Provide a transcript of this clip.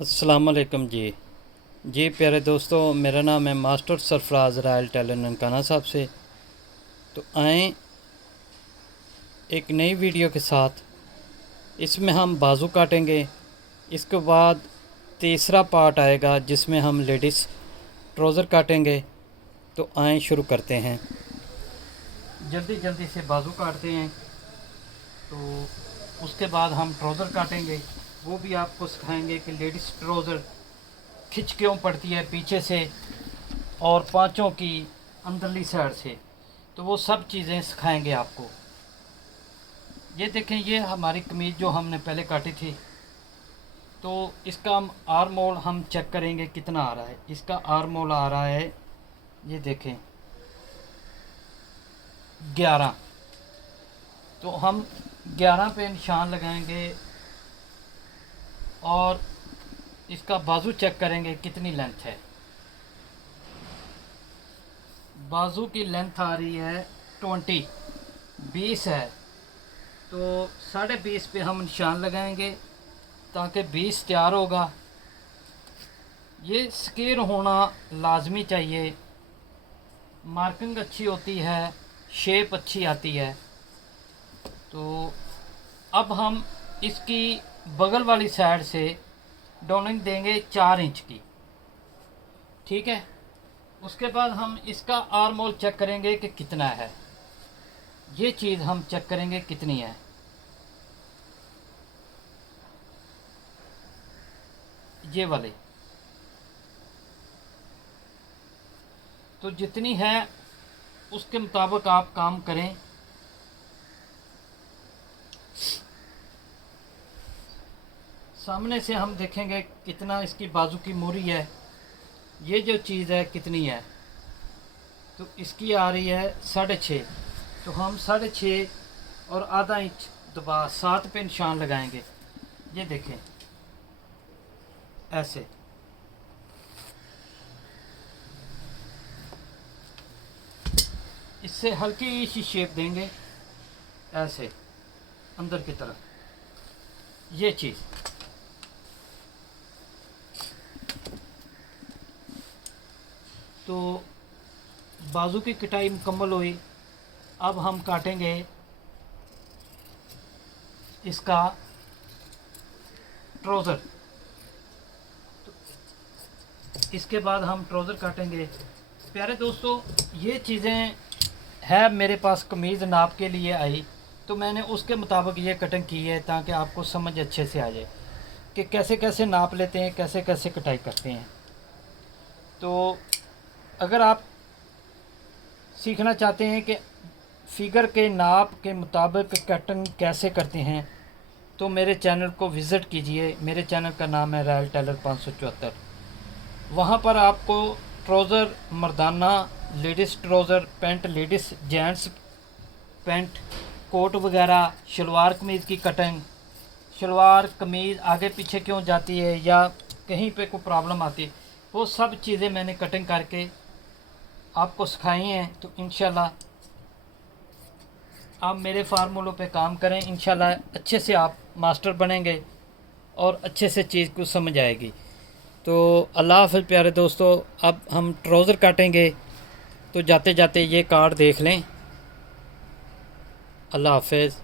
अस्सलाम वालेकुम जी प्यारे दोस्तों, मेरा नाम है master Sarfaraz Royal Tailor Nankana Sahib से। तो आएँ एक नई वीडियो के साथ। इसमें हम बाजू काटेंगे, इसके बाद तीसरा पार्ट आएगा जिसमें हम लेडीज़ ट्राउज़र काटेंगे। तो आएँ शुरू करते हैं। जल्दी जल्दी से बाजू काटते हैं, तो उसके बाद हम ट्राउज़र काटेंगे। वो भी आपको सिखाएंगे कि लेडीज़ ट्राउज़र खिंच क्यों पड़ती है पीछे से और पाँचों की अंदरली साइड से। तो वो सब चीज़ें सिखाएंगे आपको। ये देखें, ये हमारी कमीज़ जो हमने पहले काटी थी, तो इसका हम आर्म होल हम चेक करेंगे कितना आ रहा है। इसका आर्म होल आ रहा है, ये देखें 11। तो हम 11 पे निशान लगाएंगे और इसका बाजू चेक करेंगे कितनी लेंथ है। बाजू की लेंथ आ रही है 20 है। तो 20.5 पे हम निशान लगाएंगे ताकि 20 तैयार होगा। ये स्केयर होना लाजमी चाहिए। मार्किंग अच्छी होती है, शेप अच्छी आती है। तो अब हम इसकी बगल वाली साइड से डॉनिंग देंगे 4 इंच की, ठीक है। उसके बाद हम इसका आर्म होल चेक करेंगे कि कितना है। ये चीज़ हम चेक करेंगे कितनी है। ये वाले तो जितनी है उसके मुताबिक आप काम करें। सामने से हम देखेंगे कितना इसकी बाजू की मोरी है। ये जो चीज़ है कितनी है, तो इसकी आ रही है 6.5। तो हम 6.5 और आधा इंच दबा 7 पे निशान लगाएंगे। ये देखें ऐसे। इससे हल्की सी शेप देंगे ऐसे अंदर की तरफ। ये चीज़ तो बाजू की कटाई मुकम्मल हुई। अब हम काटेंगे इसका ट्राउज़र। तो इसके बाद हम ट्राउज़र काटेंगे। प्यारे दोस्तों, ये चीज़ें है मेरे पास कमीज़ नाप के लिए आई, तो मैंने उसके मुताबिक ये कटिंग की है ताकि आपको समझ अच्छे से आ जाए कि कैसे कैसे नाप लेते हैं, कैसे कैसे कटाई करते हैं। तो अगर आप सीखना चाहते हैं कि फ़िगर के नाप के मुताबिक कटिंग कैसे करते हैं, तो मेरे चैनल को विज़िट कीजिए। मेरे चैनल का नाम है रायल टेलर 574। वहाँ पर आपको ट्राउज़र मर्दाना, ladies trouser, pant ladies, gents pant, coat वगैरह, शलवार कमीज़ की कटिंग, शलवार कमीज़ आगे पीछे क्यों जाती है या कहीं पे कोई प्रॉब्लम आती है, वो सब चीज़ें मैंने कटिंग करके आपको सिखाई हैं। तो इंशाल्लाह आप मेरे फार्मूलों पे काम करें, इंशाल्लाह अच्छे से आप मास्टर बनेंगे और अच्छे से चीज़ को समझ आएगी। तो अल्लाह हाफ़िज़ प्यारे दोस्तों। अब हम ट्राउज़र काटेंगे, तो जाते जाते ये कार्ड देख लें। अल्लाह हाफ़िज़।